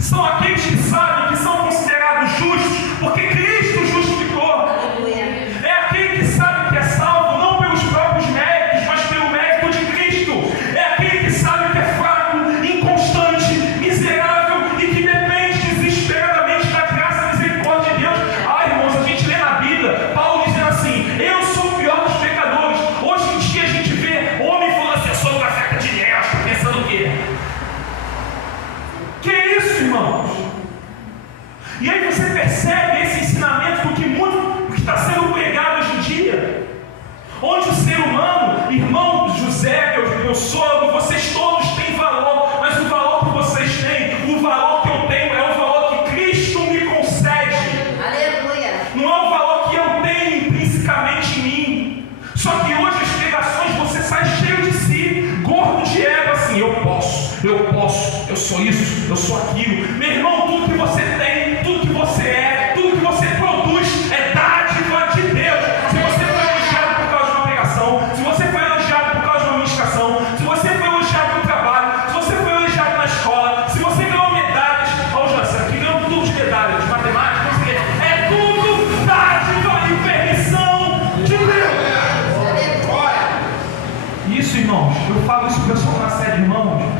São aqueles que sabem que são considerados justos porque Cristo justificou. É aquele que sabe que é salvo não pelos próprios méritos, mas pelo mérito de Cristo. É aquele que sabe que é fraco, inconstante, miserável e que depende desesperadamente da graça e misericórdia de Deus. Irmãos, a gente lê na Bíblia Paulo dizendo assim: eu sou o pior dos pecadores. Hoje em dia a gente vê homem falando assim: eu sou o profeta de Deus. Pensando o quê? Que isso, irmãos? E aí você percebe esse ensinamento do que está sendo pregado hoje em dia, onde o ser humano, irmão José, meu sogro, vocês todos têm valor, mas o valor que vocês têm, o valor que eu tenho, é o valor que Cristo me concede. Aleluia. Não é o valor que eu tenho intrinsecamente em mim. Só que hoje as pregações você sai cheio de si, gordo de ego, assim: eu posso, eu sou isso, eu sou aquilo. Meu irmão, tudo que você tem, tudo que você é, tudo que você produz é dádiva de Deus. Se você foi elogiado por causa de uma pregação, se você foi elogiado por causa de uma ministração, se você foi elogiado no trabalho, se você foi elogiado na escola, se você ganhou medalhas, você aqui ganhou tudo de medalhas, de matemática, não sei o quê, é tudo dádiva e permissão de Deus. Isso, irmãos, eu falo isso para o pessoal na sede, irmãos.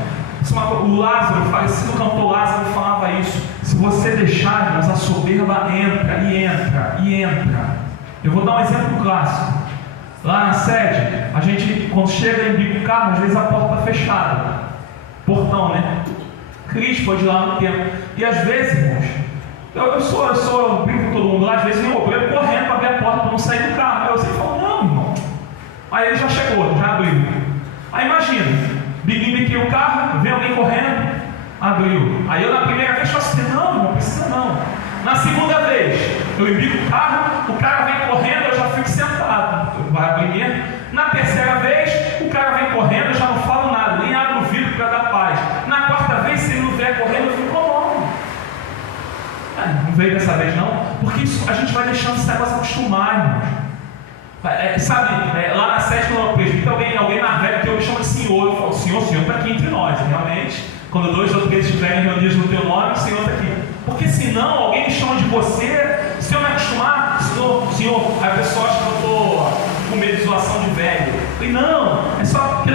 O Lázaro, o falecido cantor Lázaro, falava isso: se você deixar, mas a soberba entra e entra e entra. Eu vou dar um exemplo clássico. Lá na sede, a gente, quando chega e embica o carro, às vezes a porta está fechada, portão, né? Cris foi de lá no tempo. E às vezes, irmãos, eu brinco com todo mundo lá, às vezes eu correndo para abrir a porta para não sair do carro. Aí eu sempre falo: não, irmão. Aí ele já chegou, já abriu. Aí imagina, embiquei o carro, vem alguém correndo, abriu. Aí eu na primeira vez falo assim: não precisa não. Na segunda vez, eu embico o cara vem correndo, eu já fico sentado, vai abrir mesmo. Na terceira vez, o cara vem correndo, eu já não falo nada, nem abro o vidro para dar paz. Na quarta vez, se ele não vier correndo, eu fico: não veio dessa vez não, porque isso, a gente vai deixando esse negócio acostumar, irmãos. Lá na sede, quando eu presbítero, alguém mais velho que eu me chamo de senhor. Eu falo: senhor está aqui entre nós. Realmente, quando 2 ou 3 estiverem reunidos no teu nome, o senhor está aqui. Porque senão alguém me chama de você, se eu me acostumar, senhor, aí a pessoa acha que eu estou com medo de zoação de velho. E não, é só que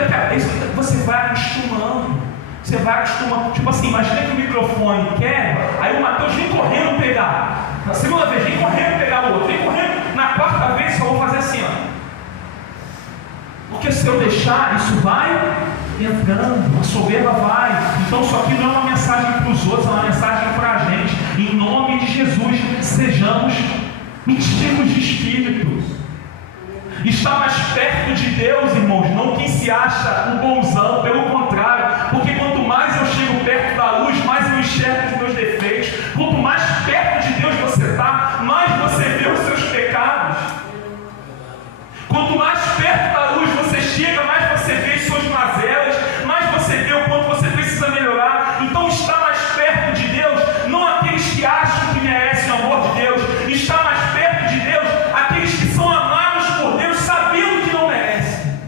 você vai acostumando. Você vai acostumando. Tipo assim, imagina que o microfone quer, aí o Mateus vem correndo pegar. Na segunda vez, vem correndo pegar o outro, vem correndo. Na quarta vez, só vou fazer assim, ó. Porque se eu deixar, isso vai entrando, a soberba vai. Então isso aqui não é uma mensagem para os outros, é uma mensagem para a gente. Em nome de Jesus, sejamos mendigos de espírito. Está mais perto de Deus, irmãos, não quem se acha um bonzão, pelo contrário, porque quanto mais eu chego perto da luz, mais eu enxergo os meus defeitos. Quanto mais perto de Deus você está, mais você vê os seus pecados. Quanto mais perto da luz você chega, mais você vê as suas mazelas, mais você vê o quanto você precisa melhorar. Então está mais perto de Deus, não aqueles que acham que merecem o amor de Deus, está mais perto de Deus aqueles que são amados por Deus, sabendo que não merecem.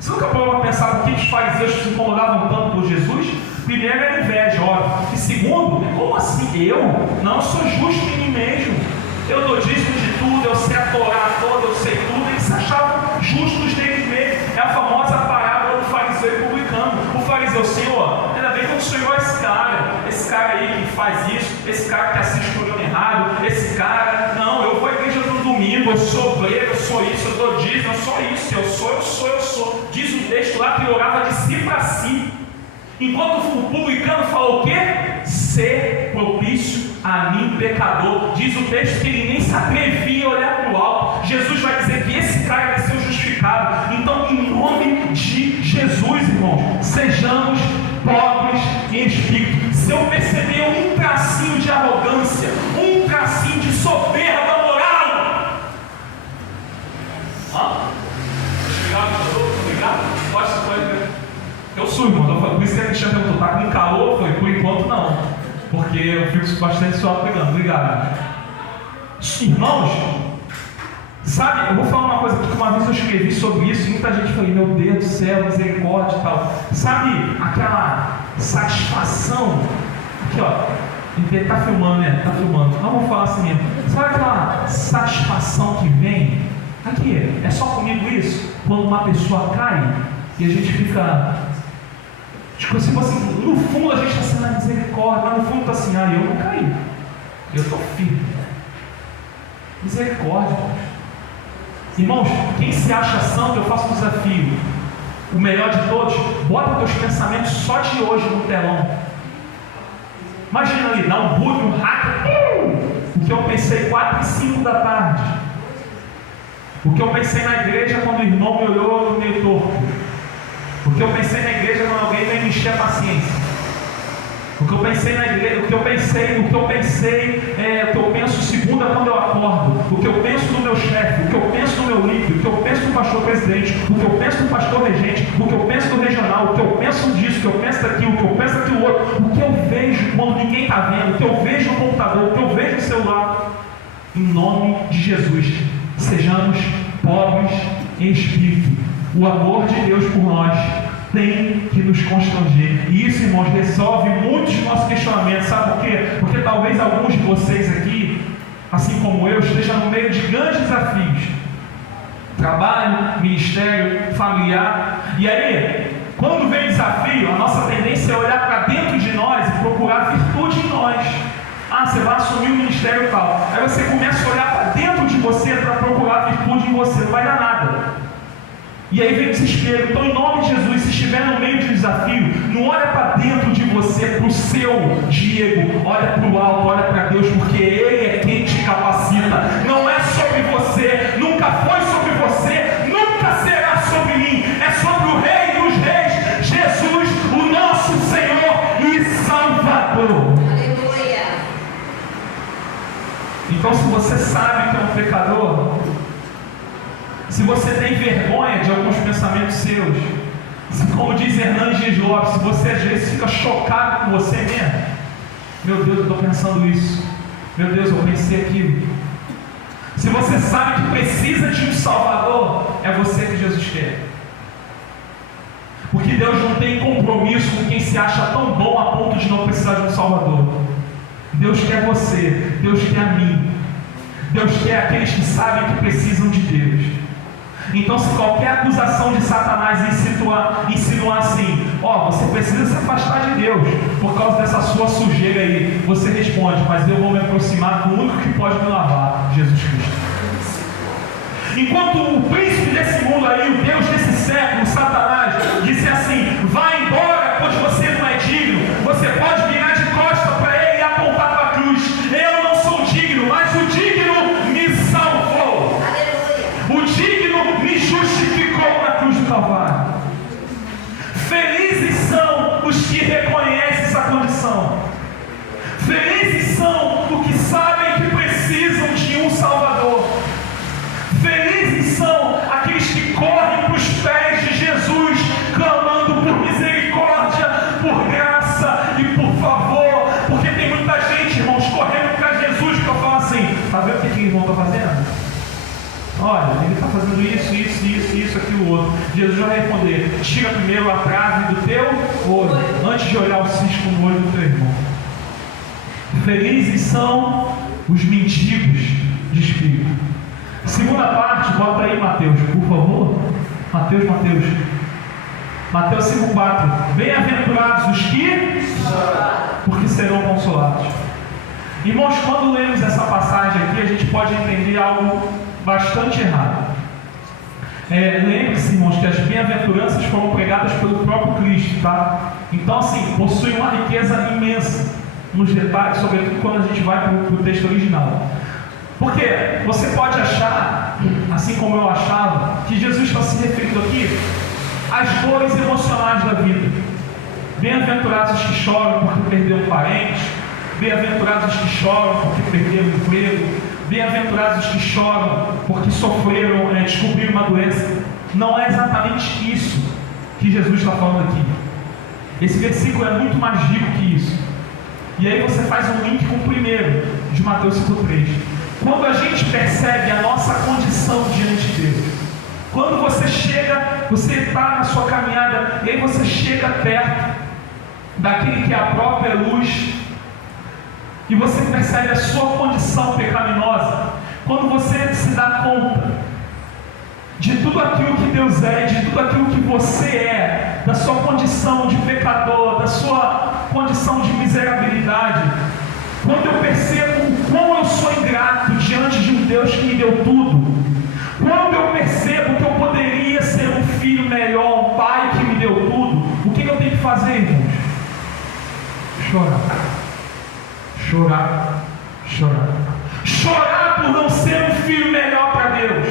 Você nunca parou para pensar por que os fariseus se incomodavam tanto por Jesus? Primeiro era inveja, óbvio. E segundo, como assim? Eu sou justo em mim mesmo. Eu dou dízimo de tudo, eu sei a Torá toda, eu sei tudo. Eles se achavam justos deles mesmos. É a famosa parábola do fariseu e publicano. O fariseu: Senhor, ainda bem que eu sou igual a esse cara aí que faz isso, esse cara que assiste o programa errado, esse cara, não, eu vou à igreja no domingo, eu sou obreiro, eu sou isso, eu dou dízimo, eu sou isso, eu sou. Diz o texto lá que orava de si para si. Enquanto o publicano falou o quê? Ser propício a mim, pecador. Diz o texto que ele nem se atrevia a olhar para o alto. Jesus vai dizer que esse cara vai ser o justificado. Então, em nome de Jesus, irmãos, sejamos pobres em espírito. Se eu perceber um tracinho de arrogância, um tracinho de soberba moral, obrigado. Pode. Eu sou, irmão. Por isso que a Cristiane perguntou: tá com calor? Eu falei: por enquanto não, porque eu fico bastante suado pegando. Obrigado. Irmãos, Sabe, eu vou falar uma coisa aqui que uma vez eu escrevi sobre isso e muita gente falou, meu Deus do céu, misericórdia e tal. Sabe aquela satisfação? Aqui ó, tá filmando, né? Tá filmando. Não vou falar assim mesmo. Sabe aquela satisfação que vem? Aqui, é só comigo isso? Quando uma pessoa cai e a gente fica... Tipo assim, no fundo a gente está sendo misericórdia, mas no fundo está assim, eu não caí. Eu estou firme. Misericórdia. Irmãos, quem se acha santo, eu faço um desafio. O melhor de todos, bota teus pensamentos só de hoje no telão. Imagina ali, dá um boot, um hack. O que eu pensei 4 e 5 da tarde. O que eu pensei na igreja quando o irmão me olhou meio torto. O que eu pensei na igreja quando alguém veio me encher a paciência. O que eu pensei na igreja, o que eu penso segunda quando eu acordo, o que eu penso do meu chefe, o que eu penso do meu líder, o que eu penso do pastor presidente, o que eu penso do pastor regente, o que eu penso do regional, o que eu penso disso, o que eu penso daquilo, o que eu penso daquilo outro, o que eu vejo quando ninguém está vendo, o que eu vejo no computador, o que eu vejo no celular. Em nome de Jesus, sejamos pobres em espírito. O amor de Deus por nós tem que nos constranger. E isso, irmãos, resolve muitos dos nossos questionamentos. Sabe por quê? Porque talvez alguns de vocês aqui, assim como eu, estejam no meio de grandes desafios. Trabalho, ministério, familiar. E aí, quando vem desafio, a nossa tendência é olhar para dentro de nós e procurar virtude em nós. Você vai assumir o ministério e tal. Aí você começa a olhar para dentro de você para procurar virtude em você. Não vai dar nada. E aí vem o desespero. Então, em nome de Jesus, se estiver no meio de um desafio, não olha para dentro de você, para o seu Diego, olha para o alto, olha para Deus, porque Ele é quem te capacita. Não é sobre você, nunca foi sobre você, nunca será sobre mim. É sobre o Rei dos Reis, Jesus, o nosso Senhor e Salvador. Aleluia. Então, se você sabe que é um pecador, se você tem vergonha de alguns pensamentos seus, se, como diz Hernandes Dias Lopes, se você às vezes fica chocado com você mesmo, meu Deus, eu estou pensando isso, meu Deus, eu pensei aquilo. Se você sabe que precisa de um Salvador, é você que Jesus quer. Porque Deus não tem compromisso com quem se acha tão bom a ponto de não precisar de um Salvador. Deus quer você, Deus quer a mim, Deus quer aqueles que sabem que precisam de Deus. Então, se qualquer acusação de Satanás insinuar assim, você precisa se afastar de Deus por causa dessa sua sujeira aí, você responde, mas eu vou me aproximar do único que pode me lavar, Jesus Cristo. Enquanto o príncipe desse mundo aí, o Deus desse século, Satanás, disse assim, vai embora, pois você não é digno, você pode virar de costa para ele e apontar para a cruz, eu não sou digno, mas o digno me salvou. O digno me justificou na cruz do Calvário. Felizes são os que reconhecem essa condição. Felizes são os que sabem que precisam de um Salvador. Felizes são aqueles que correm para os pés de Jesus, clamando por misericórdia, por graça e por favor. Porque tem muita gente, irmãos, correndo para Jesus que eu falo assim, tá vendo o que o irmão está fazendo? Olha, ele está fazendo isso, aquilo, outro. Jesus vai responder, tira primeiro a trave do teu olho, antes de olhar o cisco no olho do teu irmão. Felizes são os mendigos de espírito. Segunda parte, bota aí Mateus, por favor. Mateus 5,4. Bem-aventurados os que, porque serão consolados. Irmãos, quando lemos essa passagem aqui, a gente pode entender algo bastante errado. Lembre-se, irmãos, que as bem-aventuranças foram pregadas pelo próprio Cristo, tá? Então, assim, possui uma riqueza imensa nos detalhes, sobretudo quando a gente vai para o texto original. Porque você pode achar, assim como eu achava, que Jesus está se referindo aqui às dores emocionais da vida. Bem-aventurados os que choram porque perderam um parente, bem-aventurados os que choram porque perderam o emprego, bem-aventurados os que choram porque sofreram, descobriram uma doença. Não é exatamente isso que Jesus está falando aqui. Esse versículo é muito mais rico que isso. E aí você faz um link com o primeiro, de Mateus 5,3. Quando a gente percebe a nossa condição diante de Deus, quando você chega, você está na sua caminhada, e aí você chega perto daquele que é a própria luz, e você percebe a sua condição pecaminosa, quando você se dá conta de tudo aquilo que Deus é, de tudo aquilo que você é, da sua condição de pecador, da sua condição de miserabilidade, quando eu percebo o quão eu sou ingrato diante de um Deus que me deu tudo, quando eu percebo que eu poderia ser um filho melhor, um pai que me deu tudo, o que eu tenho que fazer, irmãos? Chorar por não ser um filho melhor para Deus,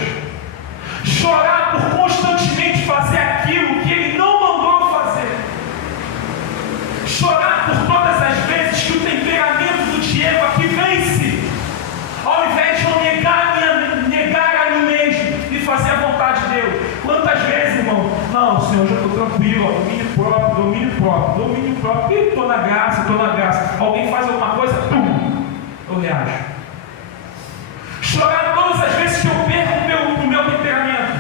chorar por constantemente fazer aquilo que Ele não mandou fazer, chorar por todas as vezes que o temperamento do Diego aqui vence, ao invés de eu negar a mim mesmo e fazer a vontade de Deus. Quantas vezes, irmão? Não, Senhor, já estou tranquilo, domínio próprio, estou na graça. Alguém faz alguma coisa, eu reajo. Chorar todas as vezes que eu perco o meu temperamento,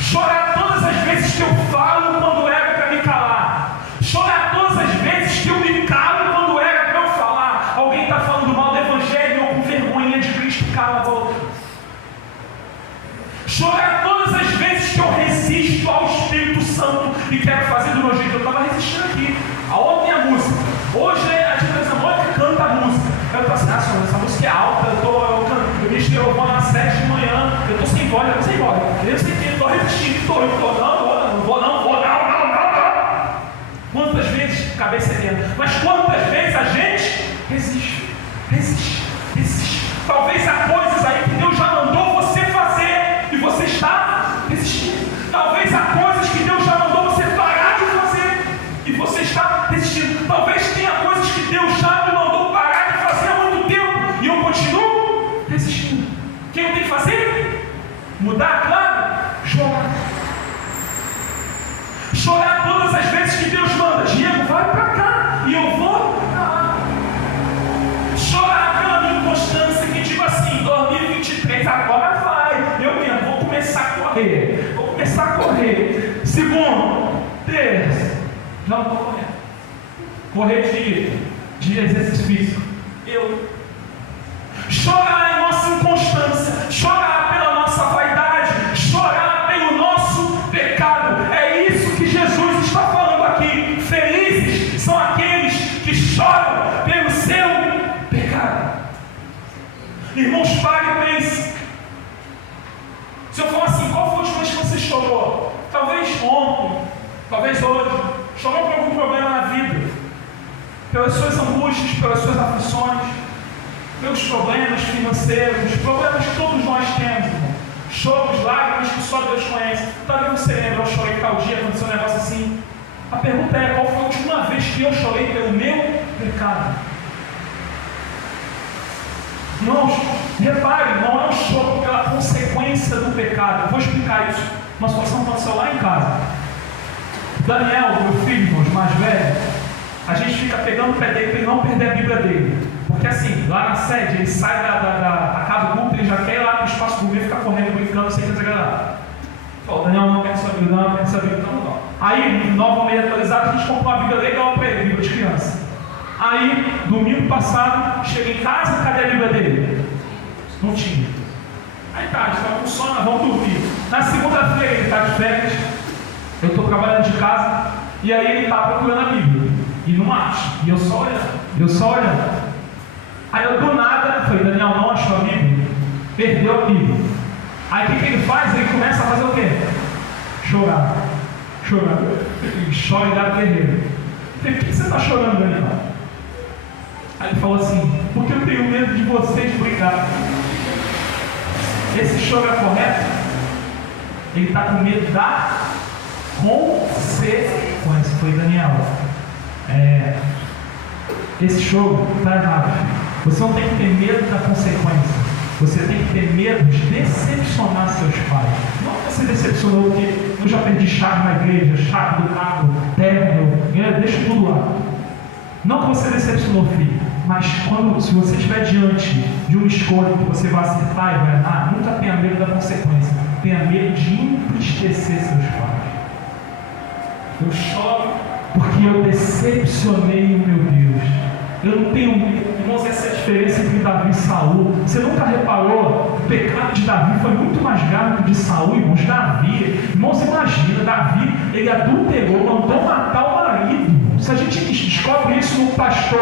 chorar todas as vezes que eu falo quando era para me calar, chorar todas as vezes que eu me calo quando era para eu falar. Alguém está falando mal do Evangelho, eu com vergonha de Cristo cala a boca. Chorar todas as vezes que eu resisto ao Espírito Santo e quero fazer do meu jeito. Eu estava resistindo aqui. Ontem a música. Hoje a diferença Mônica canta a música. Eu estou assim, essa música é alta, eu me vou às 7 de manhã, eu estou sem voz, eu sei que estou resistindo, não vou. Quantas vezes, cabeça dentro, mas quantas vezes a gente resiste. Talvez há coisas aí que Deus já mandou você fazer e você está resistindo. Talvez há coisas que Deus já mandou você parar de fazer e você está resistindo. Talvez tenha coisas que Deus já me mandou parar de fazer há muito tempo e eu continuo resistindo. O que eu tenho que fazer? Mudar, claro? Chorar todas as vezes que Deus manda. Diego, vai para cá e eu vou para lá. Chorar pela minha inconstância, que digo assim, 2023 agora vai. Eu mesmo vou começar a correr. Segundo, terça, não vou correr. Correr de exercício físico. Chorar em nossa inconstância, chorar pela nossa vaidade, chorar pelo nosso pecado. É isso que Jesus está falando aqui. Felizes são aqueles que choram pelo seu pecado. Irmãos, pare e pense. Se eu falar assim, qual foi a última vez que você chorou? Talvez ontem, talvez hoje. Chorou por algum problema na vida, pelas suas angústias, pelas suas aflições, pelos problemas financeiros, problemas que todos nós temos, irmão. Choros, lágrimas que só Deus conhece. Talvez você lembre, eu chorei tal dia, aconteceu um negócio assim. A pergunta é, qual foi a última vez que eu chorei pelo meu pecado? Irmãos, repare, não é um choro pela consequência do pecado. Eu vou explicar isso. Uma situação aconteceu lá em casa. Daniel, meu filho, irmãos, mais velho, a gente fica pegando o pé dele para ele não perder a Bíblia dele. Porque assim, lá na sede, ele sai acaba o culto, ele já quer ir lá para o espaço gourmet, ficar correndo, brincando, sem fazer nada. Fala, Daniel, não quer sua Bíblia, não quer sua Bíblia, não. Aí, novamente atualizado, a gente comprou uma Bíblia legal para ele, Bíblia de criança. Aí, domingo passado, cheguei em casa, cadê a Bíblia dele? Não tinha. Aí tá, a gente estava com sono, vamos dormir. Na segunda-feira, ele está de férias, eu estou trabalhando de casa, e aí ele está procurando a Bíblia. E não acha. E eu só olhando. Aí eu do nada falei, Daniel, não achou a Bíblia? Perdeu a Bíblia. Aí o que ele faz? Ele começa a fazer o quê? Chorar. Ele chora e dá terreiro. Eu falei, por que você está chorando, Daniel? Aí ele falou assim, porque eu tenho medo de vocês brigar. Esse choro é correto? Ele está com medo da consequência. Foi Daniel. Esse choro está errado. Você não tem que ter medo da consequência. Você tem que ter medo de decepcionar seus pais. Não que você decepcionou porque eu já perdi chave na igreja, chave do carro, terno, deixa tudo lá. Não que você decepcionou o filho, Mas se você estiver diante de uma escolha que você vai acertar e vai errar, nunca tenha medo da consequência. Tenha medo de entristecer seus pais. Eu choro porque eu decepcionei o meu Deus. Eu não tenho medo. Irmãos, essa é a diferença entre Davi e Saul. Você nunca reparou? O pecado de Davi foi muito mais grave que o de Saul, irmãos. Irmãos, imagina, Davi, ele adulterou, mandou matar o marido. Se a gente descobre isso num pastor,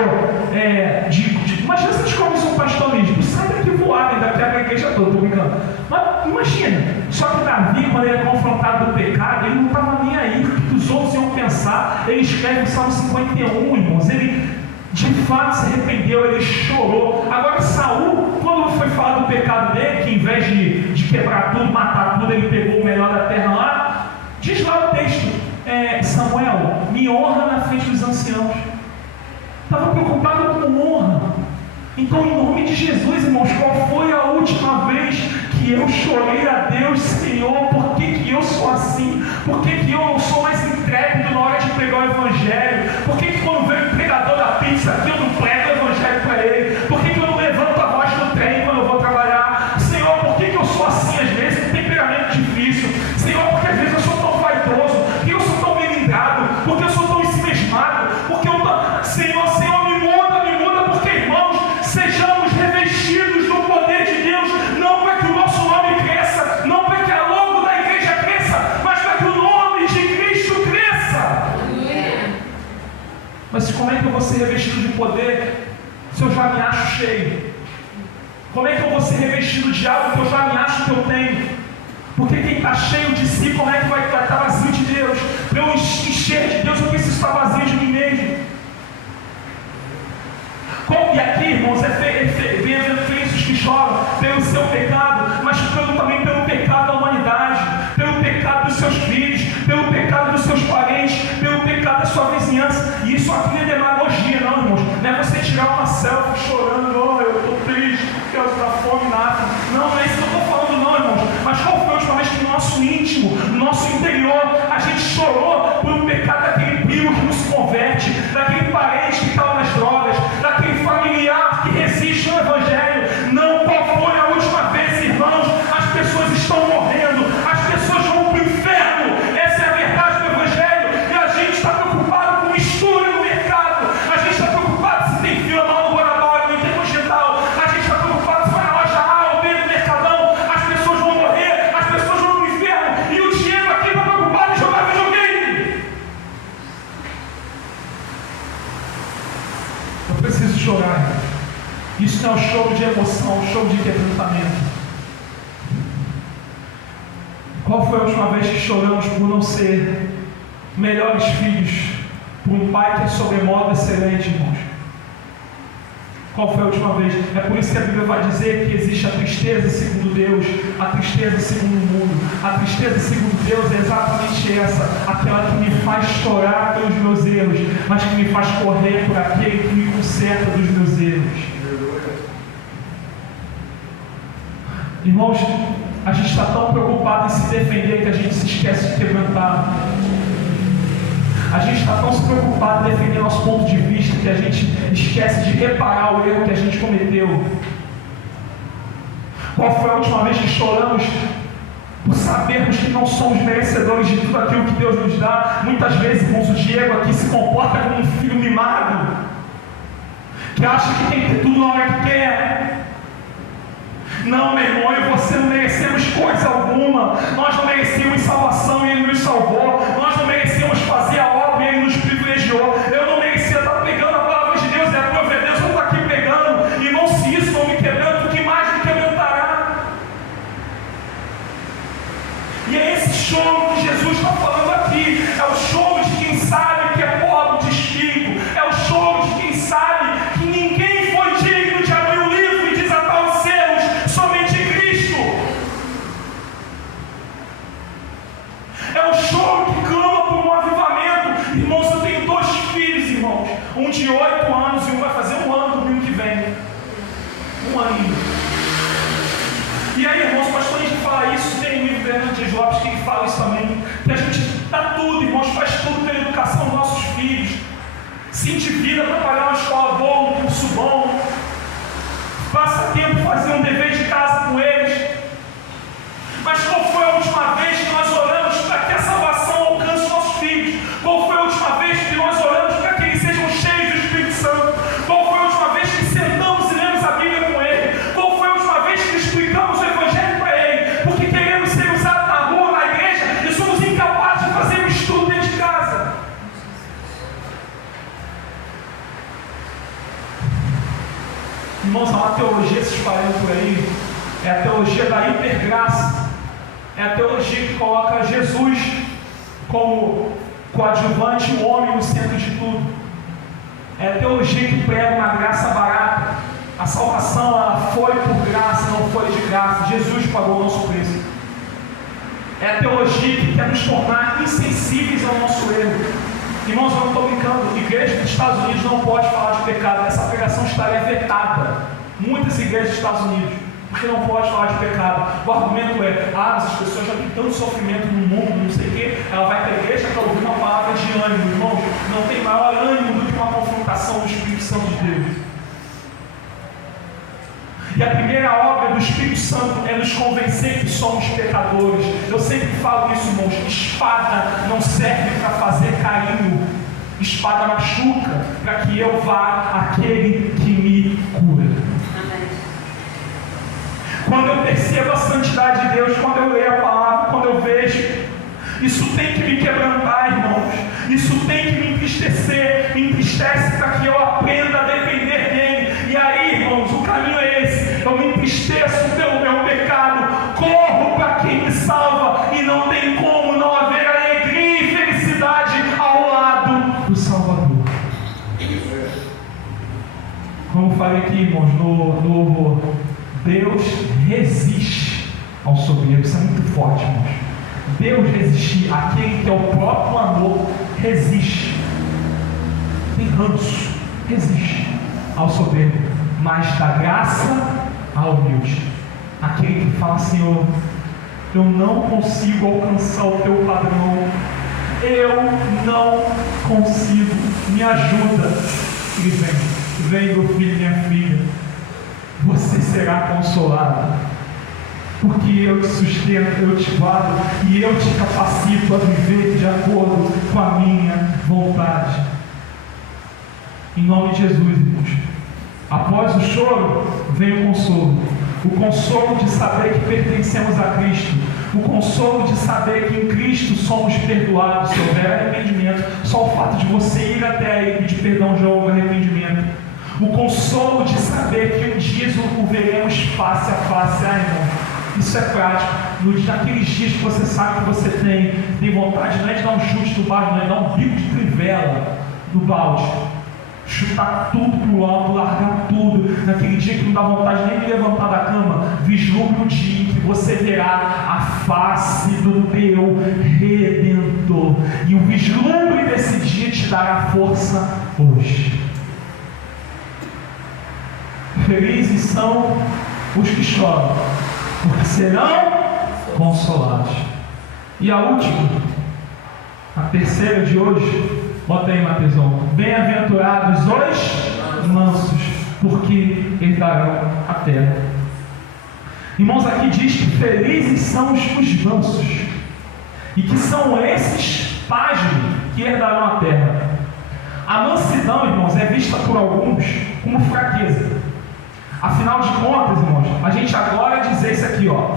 imagina se descobre isso num pastor mesmo, sai daqui voado, ainda pega a igreja toda, estou brincando. Mas imagina, só que Davi, quando ele é confrontado do pecado, ele não estava nem aí, o que os outros iam pensar. Ele escreve no Salmo 51, irmãos, ele de fato se arrependeu, ele chorou. Agora Saul, quando foi falar do pecado dele, que em vez de quebrar tudo, matar tudo, ele pegou o melhor da terra lá, diz lá o texto, Samuel, me honra na frente dos anciãos. Estava preocupado com honra. Então, em nome de Jesus, irmãos, qual foi a última vez que eu chorei a Deus? Senhor, por que eu sou assim? Por que eu não sou mais intrépido na hora de pregar o Evangelho? Por que quando vem o pregador da pizza aqui, eu não prego o Evangelho para ele? Por que eu não levanto a voz no trem quando eu vou trabalhar? Senhor, por que eu sou assim às vezes, com temperamento difícil? Senhor, porque às vezes eu sou tão vaidoso? Por que eu sou tão melindrado? Por que eu sou tão ensimesmado? Porque eu tô... Senhor, me muda, porque, irmãos, sejamos revestidos do poder de Deus, não para que o nosso nome cresça, não para que a logo da igreja cresça, mas para que o nome de Cristo cresça. Mas como é que eu vou ser revestido de poder se eu já me acho cheio? Como é que eu vou ser revestido de algo que eu já me acho que eu tenho? Porque quem está cheio de si, como é que vai estar vazio de Deus? Para eu encher de Deus, eu preciso estar vazio de mim mesmo. E aqui, irmãos, bem-aventurados que choram pelo seu pecado, mas também pelo pecado da humanidade, pelo pecado dos seus filhos, pelo pecado dos seus parentes, pelo pecado da sua vizinhança. E isso aqui não é demagogia, não, irmãos. Não é você tirar uma selfie chorando, eu estou triste por causa da fome, nada. Não é isso que eu estou falando, não, irmãos. Mas qual foi a última vez que no nosso íntimo, no nosso interior, a gente chorou por um pecado daquele primo que não se converte, daquele parente que estava nas drogas, daquele familiar que resiste ao Evangelho? Não, qual foi a última vez, irmãos? As pessoas estão morrendo, as pessoas vão para o inferno. Essa é a verdade do Evangelho. E a gente está preocupado com mistura no mercado, a gente está preocupado se tem fila mal no Guanabara, no Intercontinental, a gente está preocupado se vai na loja A ou B no Mercadão. As pessoas vão morrer, as pessoas vão para o inferno, e o Diego aqui está preocupado em jogar videogame. Eu preciso chorar. Isso não é um show de emoção, é um show de quebrantamento. Qual foi a última vez que choramos por não ser melhores filhos, por um pai que é sobremodo excelente, irmãos? Qual foi a última vez? É por isso que a Bíblia vai dizer que existe a tristeza segundo Deus, a tristeza segundo o mundo. A tristeza segundo Deus é exatamente essa, aquela que me faz chorar pelos meus erros, mas que me faz correr por aquele que me conserta dos meus erros. Irmãos, a gente está tão preocupado em se defender que a gente se esquece de quebrantar. A gente está tão preocupado em defender nosso ponto de vista que a gente esquece de reparar o erro que a gente cometeu. Qual foi a última vez que choramos por sabermos que não somos merecedores de tudo aquilo que Deus nos dá? Muitas vezes, irmãos, o Diego aqui se comporta como um filho mimado, que acha que tem que ter tudo na hora que quer. Não, meu irmão, eu e você não merecemos coisa alguma. Nós não merecemos salvação e Ele nos salvou. Nós não merecemos fazer a obra e Ele nos privilegiou. Eu não merecia estar pegando a palavra de Deus, e a prova de Deus não está aqui pegando. Irmão, se isso não me quebrando, o que mais me quebrantará? E é esse choro que Jesus está falando aqui. É o choro de quem sabe que é pobre de espírito. É o choro de quem sabe que ninguém foi digno de abrir o livro e desatar os selos, somente Cristo. É o choro que clama por um avivamento. Irmãos, eu tenho 2 filhos, irmãos. Um de 8 anos e um vai fazer 1 ano no domingo que vem. 1 aninho. E aí, irmãos, pastor, a gente fala isso, tem um livro do Fernando Dias Lopes que ele fala isso também, que a gente dá tudo, irmãos, faz tudo pela educação dos nossos filhos, se endivida para pagar uma escola boa, um curso bom, Irmãos, há uma teologia se espalhando por aí, é a teologia da hipergraça, é a teologia que coloca Jesus como coadjuvante, o homem no centro de tudo. É a teologia que prega uma graça barata. A salvação, ela foi por graça, não foi de graça. Jesus pagou o nosso preço. É a teologia que quer nos tornar insensíveis ao nosso erro. Irmãos, eu não estou brincando. Igreja dos Estados Unidos não pode falar de pecado. Essa pregação estaria vetada. Muitas igrejas dos Estados Unidos, porque não pode falar de pecado. O argumento é: mas as pessoas já têm tanto sofrimento no mundo, não sei o quê. Ela vai para a igreja para ouvir uma palavra de ânimo. Irmãos, não tem maior ânimo do que uma confrontação do Espírito Santo de Deus. E a primeira obra do Espírito Santo é nos convencer que somos pecadores. Eu sempre falo isso, irmãos. Espada não serve para fazer carinho. Espada machuca para que eu vá àquele que me cura. Amém. Quando eu percebo a santidade de Deus, quando eu leio a palavra, quando eu vejo, isso tem que me quebrantar, irmãos. Isso tem que me entristecer. Me entristece para que eu aprenda a depender dele. E aí, irmãos, o caminho é esse. Eu me entristeço pelo meu pecado, corro para quem me salva, e não tem como não haver alegria e felicidade ao lado do Salvador. Como falei aqui, irmãos, no louvor, Deus resiste ao soberbo. Isso é muito forte, irmãos. Deus resistir, aquele que é o próprio amor, resiste. Tem ranço, resiste ao soberbo, mas dá graça ao humilde. Aquele que fala: Senhor, eu não consigo alcançar o teu padrão, eu não consigo, me ajuda. Ele vem meu filho, minha filha, você será consolado, porque eu te sustento, eu te guardo e eu te capacito a viver de acordo com a minha vontade. Em nome de Jesus, irmãos. Após o choro, vem o consolo de saber que pertencemos a Cristo, o consolo de saber que em Cristo somos perdoados, se houver arrependimento. Só o fato de você ir até Ele e pedir perdão já houve arrependimento. O consolo de saber que um dia o veremos face a face. Irmão, isso é prático. Naqueles dias que você sabe que você tem vontade, não é de dar um chute no balde, não é de dar um bico de trivela no balde, chutar tudo pro alto, largar tudo. Naquele dia que não dá vontade nem de levantar da cama, vislumbre o dia em que você verá a face do teu Redentor, e o vislumbre desse dia te dará força hoje. Felizes são os que choram, porque serão consolados. E a última, a terceira de hoje, bota aí, Mateusão: bem-aventurados os mansos, porque herdarão a terra. Irmãos, aqui diz que felizes são os mansos, e que são esses, pasmem, que herdarão a terra. A mansidão, irmãos, é vista por alguns como fraqueza. Afinal de contas, irmãos, a gente adora dizer isso aqui, ó: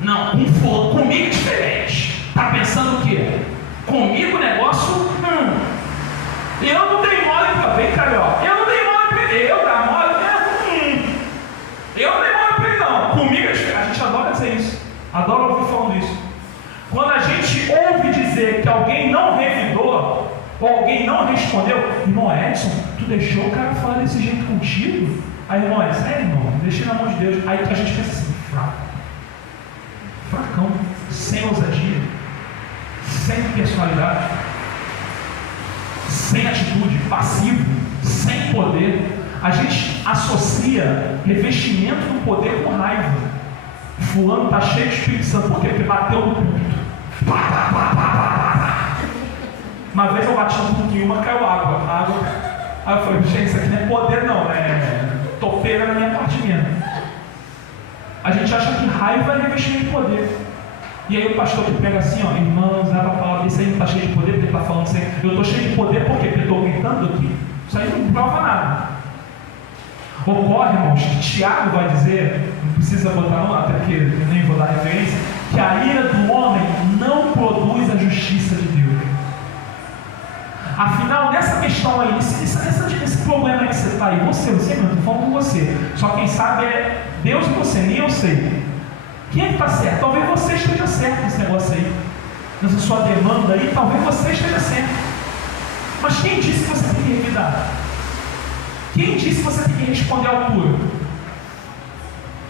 não, comigo é diferente. Tá pensando o quê? Comigo o negócio, eu não dei mole pra ver, carioca. Eu não dei mole pra ele. Eu dar mole, eu não dei mole pra ele, não. Comigo é diferente. A gente adora dizer isso. Adora ouvir falando isso. Quando a gente ouve dizer que alguém não revidou, ou alguém não respondeu: irmão Edson, tu deixou o cara falar desse jeito contigo? Aí, irmão, irmão, deixei na mão de Deus. Aí a gente pensa assim: fracão, sem ousadia, sem personalidade, sem atitude, passivo, sem poder. A gente associa revestimento do poder com raiva. Fulano está cheio de Espírito Santo, por quê? Porque bateu no púlpito. Uma vez eu bati no púlpito e uma caiu água. Aí eu falei: gente, isso aqui não é poder não, é topeira na minha parte mesmo. A gente acha que raiva é revestimento de poder. E aí o pastor que prega assim: ó, irmãos, ela fala, isso aí não está cheio de poder, porque ele está falando assim. Eu estou cheio de poder por quê? Porque eu estou gritando aqui. Isso aí não prova nada. Ocorre, irmãos, que Tiago vai dizer, não precisa botar não, até porque eu nem vou dar referência, que a ira do homem não produz a justiça de Deus. Afinal, nessa questão aí, nesse problema aí que você está aí, você não estou falando com você. Só quem sabe é Deus e você, nem eu sei. Quem é que está certo? Talvez você esteja certo nesse negócio aí. Nessa sua demanda aí, talvez você esteja certo. Mas quem disse que você tem que revidar? Quem disse que você tem que responder à altura?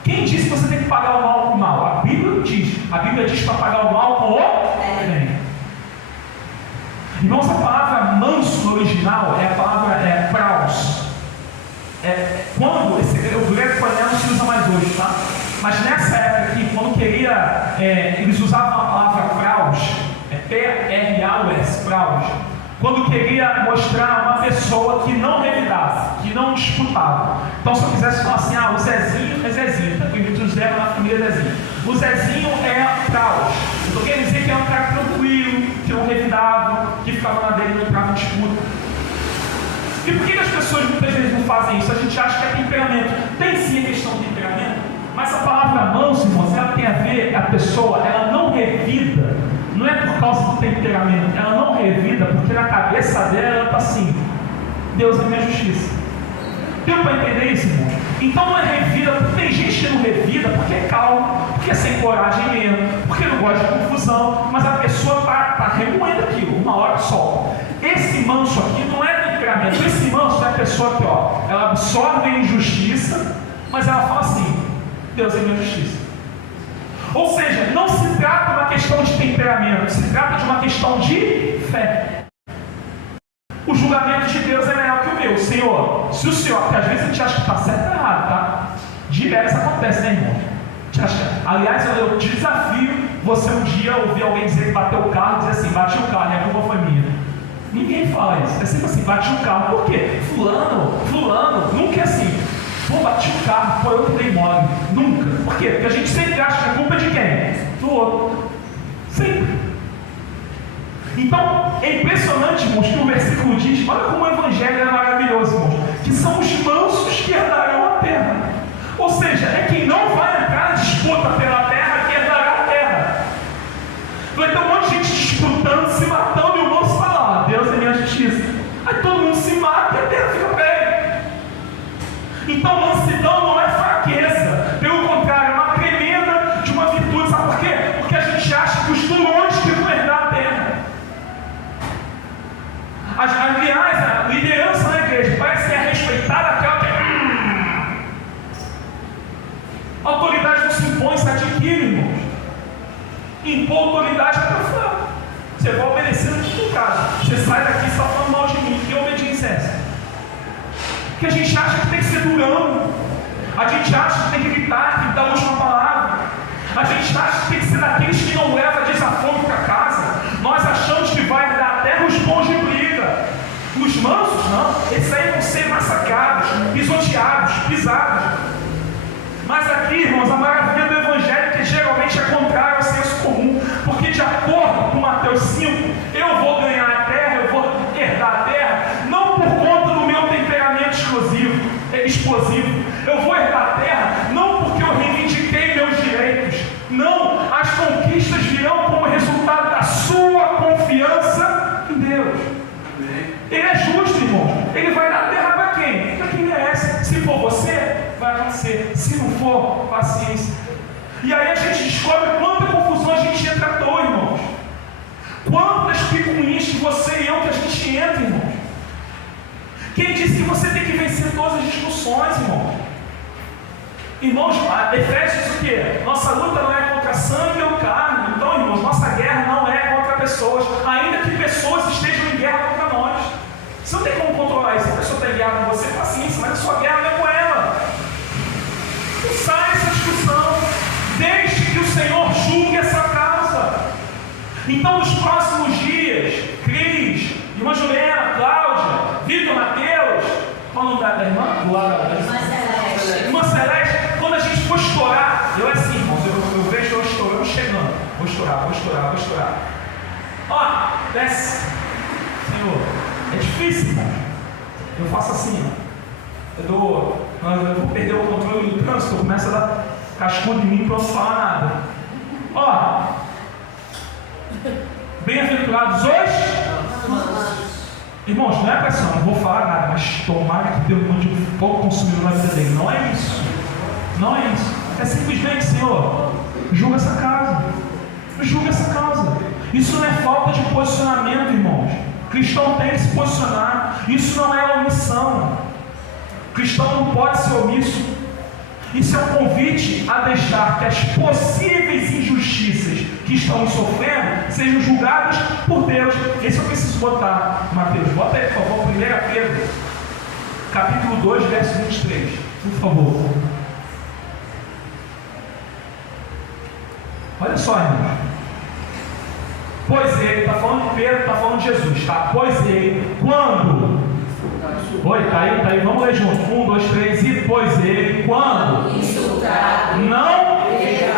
Quem disse que você tem que pagar o mal com o mal? A Bíblia diz. A Bíblia diz para pagar o mal com o bem. Irmãos, a palavra manso no original é a palavra praus. Quando o grego coreano não se usa mais hoje, tá? Mas nessa época aqui, quando queria, eles usavam a palavra praus, P-R-A-U-S, praus. Quando queria mostrar uma pessoa que não revidava, que não disputava. Então, se eu quisesse falar assim, o Zezinho é Zezinho, tá? Porque o Zé na família Zezinho. O Zezinho é praus. Então, quer dizer que é um cara tranquilo, que não revidava, que ficava na dele e não entrava em disputa. E por que as pessoas muitas vezes não fazem isso? A gente acha que é temperamento. Tem sim a questão do temperamento, mas a palavra manso, irmãos, ela tem a ver, a pessoa, ela não revida, não é por causa do temperamento, ela não revida porque na cabeça dela ela está assim, Deus é minha justiça. Deu para entender isso, irmão? Então não é revida, porque tem gente que não revida porque é calmo, porque é sem coragem mesmo, porque não gosta de confusão, mas a pessoa está remoendo aquilo, uma hora só. Esse manso aqui não é temperamento, esse manso é a pessoa que, ela absorve a injustiça, mas ela fala assim, Deus é minha justiça. Ou seja, não se trata de uma questão de temperamento, se trata de uma questão de fé. O julgamento de Deus é melhor que o meu. Senhor, se o Senhor, porque às vezes a gente acha que está certo ou errado, tá? Direto isso acontece, né, irmão? Aliás, eu te desafio você um dia ouvir alguém dizer que bateu o carro, dizer assim, bati o carro e a culpa foi minha. Ninguém fala isso. É sempre assim, bati o carro. Por quê? Fulano, nunca é assim. Pô, bati o carro, foi eu que dei mole. Nunca. Por quê? Porque a gente sempre acha que a culpa é de quem? Do outro. Sempre. Então, é impressionante, irmãos, que o versículo diz, olha como o Evangelho é maravilhoso, irmãos, que são os mansos que herdarão a terra. Ou seja, é quem não vai entrar na disputa pela terra que herdará a terra. Vai ter um monte de gente disputando, se matando, e o manso está lá, Deus é minha justiça. Aí todo mundo se mata e a terra fica bem. Então, mansidão não é fraqueza, pelo contrário, é uma tremenda de uma virtude. Sabe por quê? Porque a gente acha que os durões que vão herdar a terra. Aliás, a liderança na igreja parece que é respeitada aquela que a autoridade não se impõe, se adquire, irmãos. Impor autoridade é para fraco. Você vai obedecendo aqui no caso. Você sai daqui só falando mal de mim. Que obediência é essa? Porque a gente acha que tem que ser durão. A gente acha que tem que gritar, tem que dar a última palavra. A gente acha que tem que ser daqueles que não levam desafogo para casa. Nós achamos que vai dar terra os bons de briga. Os mansos, não. Esses aí vão ser massacrados, pisoteados, pisados. Mas aqui, irmãos, a maravilha do Evangelho é que geralmente é contrário ao senso comum. Porque de acordo com Mateus 5, eu vou ganhar a terra, eu vou herdar a terra, não por conta do meu temperamento explosivo. Eu vou herdar a terra não porque eu reivindiquei meus direitos. Não, as conquistas virão como resultado da sua confiança em Deus. Ele é justo, irmão. Ele vai dar terra para quem? Para quem merece. Se for você, vai acontecer. Se não for, paciência. E aí a gente descobre quanta confusão a gente entra à toa, irmãos. Quantas picuinhas que você e eu que a gente entra, irmãos. Quem disse que você tem que vencer todas as discussões, irmão? Irmãos, Efésios diz o quê? Nossa luta não é contra sangue ou carne. Então, irmãos, nossa guerra não é contra pessoas, ainda que pessoas estejam em guerra contra nós. Você não tem como controlar isso. Se a pessoa está em guerra com você, paciência, mas a sua guerra não é com ela. Não sai essa discussão. Deixe que o Senhor julgue essa causa. Então, nos próximos dias, Cris, irmã Juliana, Cláudia, Vitor, Mateus, qual o nome da irmã? Irmã Celeste. Quando a gente for estourar, eu assim, irmãos, eu vejo eu estourando, chegando. Vou estourar. Ó, desce. Senhor, é difícil, irmão. Eu faço assim, ó. Eu vou perder o controle do trânsito, eu começo a dar cascudo em mim para não falar nada. Ó, bem-aventurados hoje. Irmãos, não é pressão, não vou falar nada, mas tomara que Deus mande um fogo consumidor na vida dele. Não é isso. Não é isso. É simplesmente, Senhor, julga essa casa. Julga essa casa. Isso não é falta de posicionamento, irmãos. Cristão tem que se posicionar. Isso não é omissão. Cristão não pode ser omisso. Isso é um convite a deixar que as possíveis injustiças que estão sofrendo sejam julgadas por Deus. Esse eu preciso botar, Mateus. Bota aí, por favor, 1 Pedro, capítulo 2, verso 23. Por favor. Olha só, irmãos. Pois ele, está falando de Pedro, está falando de Jesus, tá? Pois ele, quando... Oi, tá aí, vamos ler junto. 1, 2, 3, e pois ele, quando não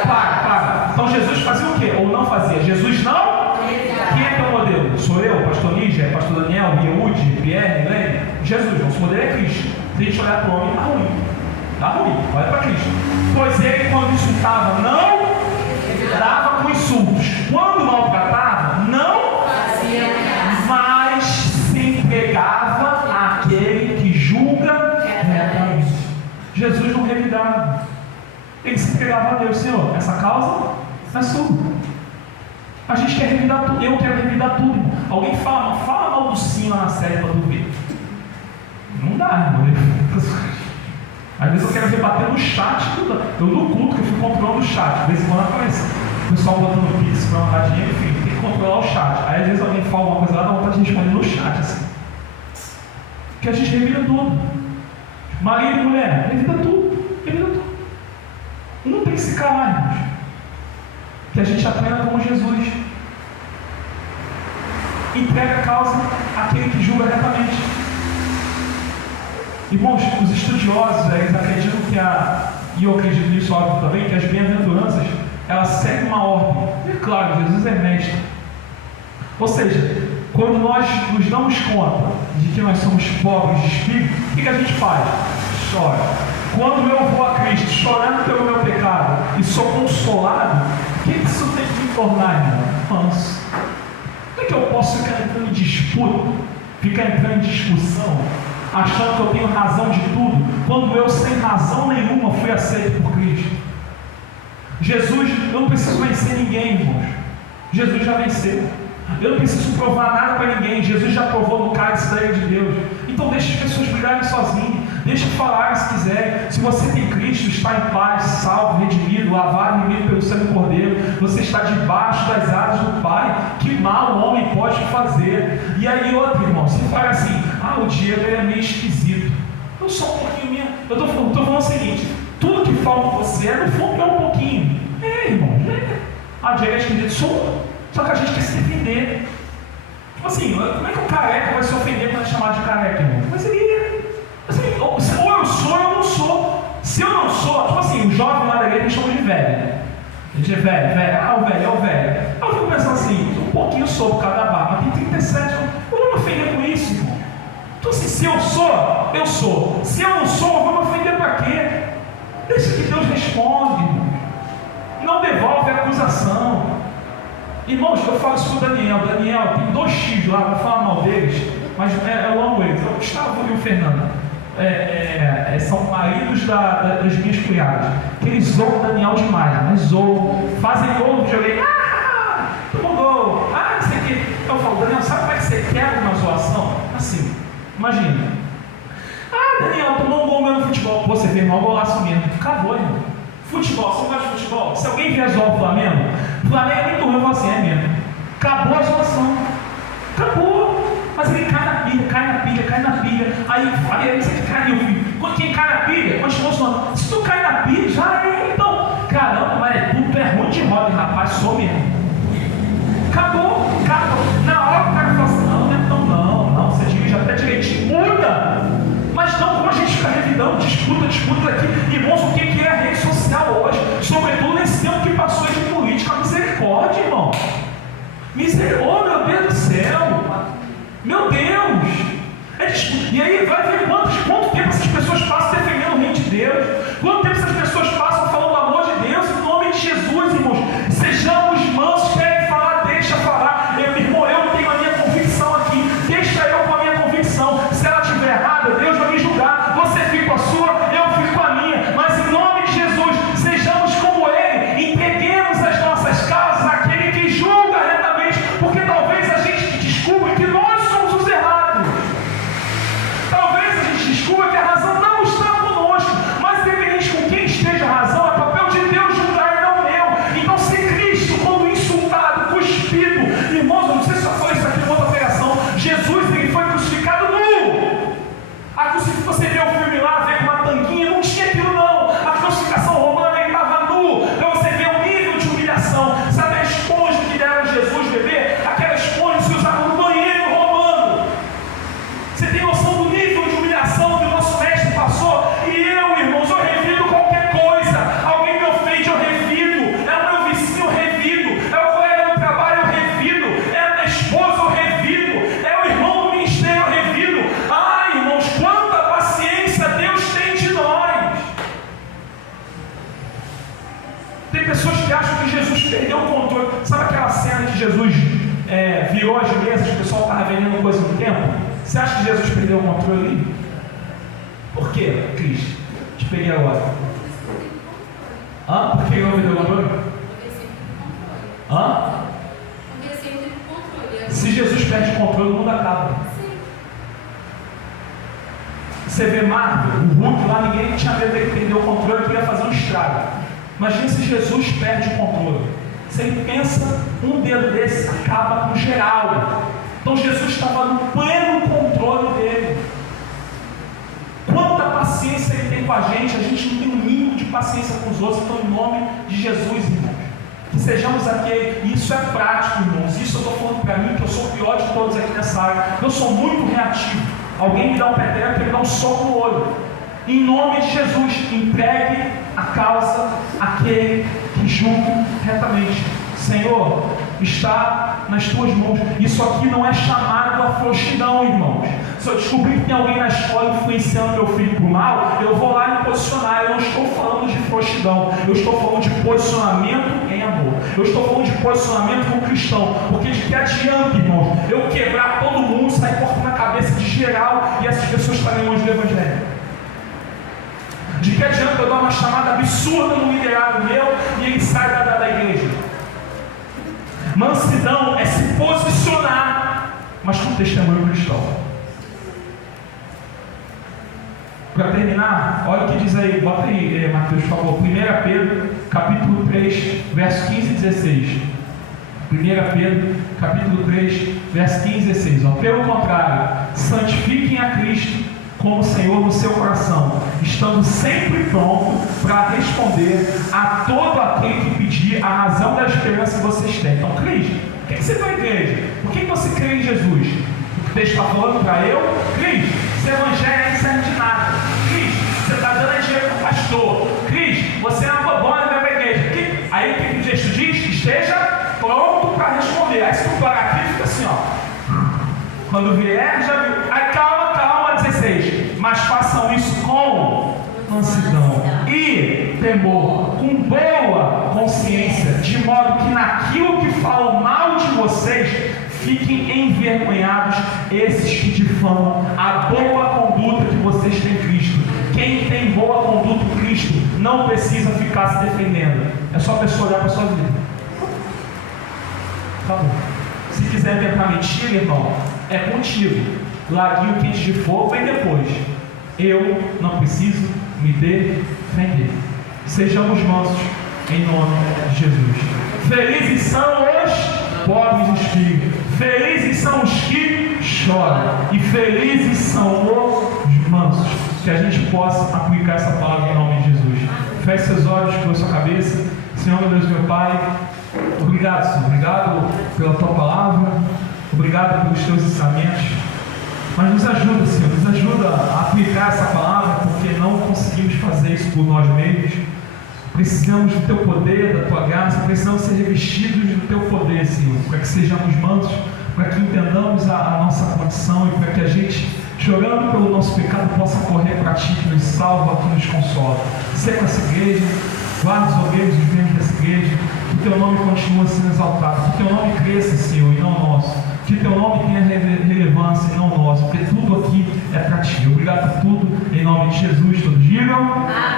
para. Então Jesus fazia o quê? Ou não fazia? Jesus não? Quem é teu modelo? Sou eu, pastor Níger, pastor Daniel, Yehudi, Pierre, Helene? Jesus, nosso modelo é Cristo. Se a gente olhar para o homem, está ruim. Está ruim, olha para Cristo. Pois ele, quando insultava, não dava com insultos. Quando maltratava, não fazia, mas se entregava àquele que julga retamente. Jesus não revidava. Ele se entregava a Deus. Senhor, essa causa é sua. A gente quer revidar tudo. Eu quero revidar tudo. Alguém fala mal do sim lá na série para tu ver. Não dá, irmão. Às vezes eu quero rebater no chat. Eu no culto que eu fico controlando o chat. De vez em quando aparece o pessoal botando pix para mandar dinheiro. Enfim, tem que controlar o chat. Aí às vezes alguém fala uma coisa lá, dá vontade de responder no chat assim. Porque a gente revida tudo. Marido e mulher, revida tudo. Revida tudo. Não tem que se calar, irmãos. Que a gente aprenda como Jesus. Entrega a causa àquele que julga retamente. Irmãos, os estudiosos, eles acreditam e eu acredito nisso óbvio também, que as bem-aventuranças, elas seguem uma ordem. E claro, Jesus é mestre. Ou seja, quando nós nos damos conta de que nós somos pobres de espírito, o que a gente faz? Chora. Quando eu vou a Cristo chorando pelo meu pecado e sou consolado, o que isso tem que me tornar, irmão? Manso. Como é que eu posso ficar entrando em disputa, ficar entrando em discussão, achando que eu tenho razão de tudo, quando eu, sem razão nenhuma, fui aceito por Cristo? Jesus, eu não preciso vencer ninguém, irmãos. Jesus já venceu. Eu não preciso provar nada para ninguém. Jesus já provou no cálice da ira de Deus. Então deixe as pessoas brigarem sozinhas. Deixe falar se quiser. Se você tem Cristo, está em paz, salvo, redimido, lavado, remido pelo sangue do Cordeiro. Você está debaixo das asas do Pai. Que mal o homem pode fazer? E aí outro, irmão, se fala assim, o Diego é meio esquisito. Eu sou um pouquinho minha. Eu estou falando o seguinte, tudo que falta em você no fundo é um pouquinho. Irmão, Diego é esquisito, sou. Só que a gente quer se defender. Tipo assim, como é que o careca vai se ofender quando é chamado de careca, irmão? Mas ele assim, ou eu sou ou eu não sou. Se eu não sou, tipo assim, o jovem lá da igreja me chama de velho. A gente é velho. O velho é o velho. Eu fico pensando assim, um pouquinho sou por causa da barba, mas tem 37, eu vou me ofender com isso, irmão. Então assim, se eu sou, eu sou. Se eu não sou, eu vou me ofender para quê? Deixa que Deus responde, irmão. Não devolve a acusação. Irmãos, eu falo isso para o Daniel. Daniel, tem 2 X lá, vou falar mal deles, mas eu amo eles. O Gustavo e o Fernando. São maridos das minhas cunhadas. Que eles zoam o Daniel demais, mas zoam. Fazem gol no videogame. Tomou gol. Não sei o que. Eu falo, Daniel, sabe como é que você quebra uma zoação? Assim, imagina. Daniel, tomou um gol mesmo no futebol. Pô, você fez mal golaço mesmo. Acabou, irmão. Futebol, você não gosta de futebol? Se alguém vier zoar o Flamengo é muito ruim, eu falo assim, é mesmo. Acabou a zoação. Acabou. Mas ele cai na pilha. Aí você caiu, filho. Quem cai na pilha, continua zoando. Se tu cai na pilha, já é. Então, caramba, mas tu é ruim de roda, rapaz, sou mesmo. Acabou. Na hora que o cara fala assim, não, você dirige até direitinho, muda. Mas não, como a gente fica revidando, disputa aqui. Irmãos, o que é a rede social hoje? Sobretudo nesse tempo que passou de política. Misericórdia, irmão. Misericórdia, meu Deus do céu. Meu Deus. E aí vai ver quanto tempo essas pessoas passam defendendo o reino de Deus. Quanto tempo essas pessoas passam falando do amor de Deus em nome de Jesus, irmãos. Sejamos mansos, querem falar, deixa falar. Irmão, eu tenho a minha convicção aqui. Deixa eu com a minha convicção. Você tem noção do nível de humilhação que o nosso mestre passou? E eu, irmãos, eu revido qualquer coisa. Alguém me ofende, eu revido. É o meu vizinho, eu revido. É o colega do trabalho, eu revido. É a minha esposa, eu revido. É o irmão do ministério, eu revido. Ah, irmãos, quanta paciência Deus tem de nós. Tem pessoas que acham que Jesus perdeu o controle. Sabe aquela cena que Jesus virou as mesas, o pessoal estava vendendo coisa no templo? Você acha que Jesus perdeu o controle ali? Por quê, Cris? Te peguei agora. Hã? Por que ele não perdeu o controle? Hã? Se Jesus perde o controle, o mundo acaba. Você vê Marvel, o Hulk lá, ninguém tinha medo dele perder o controle, que ia fazer um estrago. Imagina se Jesus perde o controle. Se ele pensa, um dedo desse acaba com geral. Então Jesus estava no pleno controle dele. Quanta paciência ele tem com a gente não tem um mínimo de paciência com os outros. Então, em nome de Jesus, irmãos, que sejamos aqui, e isso é prático, irmãos. Isso eu estou falando para mim, que eu sou o pior de todos aqui nessa área. Eu sou muito reativo. Alguém me dá um peteleco, ele dá um soco no olho. Em nome de Jesus, entregue a causa àquele que julga retamente. Senhor, está nas tuas mãos. Isso aqui não é chamado a frouxidão, irmãos. Se eu descobrir que tem alguém na escola influenciando meu filho para o mal, eu vou lá me posicionar. Eu não estou falando de frouxidão, eu estou falando de posicionamento em amor. Eu estou falando de posicionamento como cristão. Porque de que adianta, irmãos, eu quebrar todo mundo, sair cortando a cabeça de geral e essas pessoas estarem longe do Evangelho? De que adianta eu dar uma chamada absurda no liderado meu e ele sai da igreja? Mansidão é se posicionar, mas com testemunho cristão. Para terminar, olha o que diz aí, bota aí, Mateus, por favor. 1 Pedro, capítulo 3, verso 15 e 16. 1 Pedro, capítulo 3, verso 15 e 16. Pelo contrário, santifiquem a Cristo como Senhor no seu coração, estando sempre pronto para responder a todo aquele que pedir a razão da esperança que vocês têm. Então, Cristo, por que você está na igreja? Por que você crê em Jesus? O texto está falando para eu? Cristo, esse evangelho não serve de nada. Cristo, você está dando dinheiro para o pastor. Cristo, você é uma bobona, vai para a igreja. Aí o que o texto diz? Esteja pronto para responder. Aí se tu parar aqui, fica assim, ó. Quando vier, já viu. Aí calma, 16. Mas façam isso com mansidão e temor, com boa consciência, de modo que naquilo que falam mal de vocês, fiquem envergonhados esses que difamam a boa conduta que vocês têm em Cristo. Quem tem boa conduta em Cristo não precisa ficar se defendendo. É só a pessoa olhar para a sua vida. Tá bom. Se quiser inventar mentira, irmão, é contigo. Largue o quente de fogo, vem depois. Eu não preciso me defender. Sejamos mansos em nome de Jesus. Felizes são os pobres de espírito. Felizes são os que choram. E felizes são os mansos. Que a gente possa aplicar essa palavra em nome de Jesus. Feche seus olhos, curva sua cabeça. Senhor, meu Deus, meu Pai, obrigado, Senhor. Obrigado pela tua palavra. Obrigado pelos teus ensinamentos. Mas nos ajuda, Senhor, nos ajuda a aplicar essa palavra, porque não conseguimos fazer isso por nós mesmos. Precisamos do Teu poder, da Tua graça, precisamos ser revestidos do Teu poder, Senhor, para que sejamos mansos, para que entendamos a nossa condição e para que a gente, chorando pelo nosso pecado, possa correr para Ti, que nos salva, que nos consola. Seja com essa igreja, guarda os obreiros e os membros dessa igreja, que o Teu nome continue sendo exaltado, que o Teu nome cresça, Senhor, e não o nosso. Que Teu nome tenha relevância e não nosso, porque tudo aqui é para Ti. Obrigado por tudo, em nome de Jesus. Todos digam. Amém.